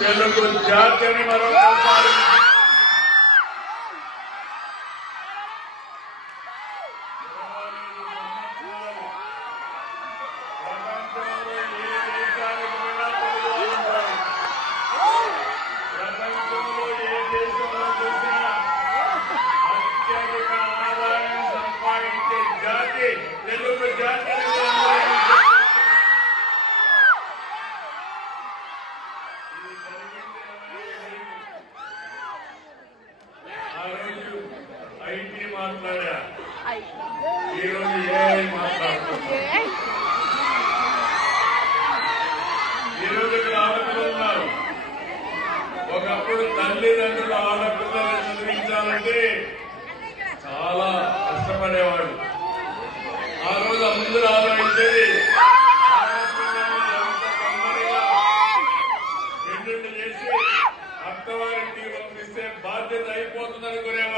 తెలుగు జాతిని మరొకసారి ప్రపంచంలో ఏ దేశానికి పోయినా తెలుగు వాళ్ళు ఉంటారు. ప్రపంచంలో ఏ దేశంలో చూసినా అత్యధిక ఆదాయం సంపాదించే జాతి తెలుగు జాతి. ఆ రోజు ఐటీ మాట్లాడా, ఈరోజు ఏఐ మాట్లాడుతున్నా. ఈరోజు ఇక్కడ ఆడపిల్లలు ఉన్నారు. ఒకప్పుడు తల్లిదండ్రులు ఆడపిల్లలు చదివించాలంటే చాలా కష్టపడేవాడు. ఆ రోజు అందరూ ఆలోచించేది ఆడపిల్లల్ని ఎంత తొందరగా పెళ్లిళ్ళు చేసి అత్తవారింటికి పంపిస్తే బాధ్యత అయిపోతుంది అనుకునేవాడు.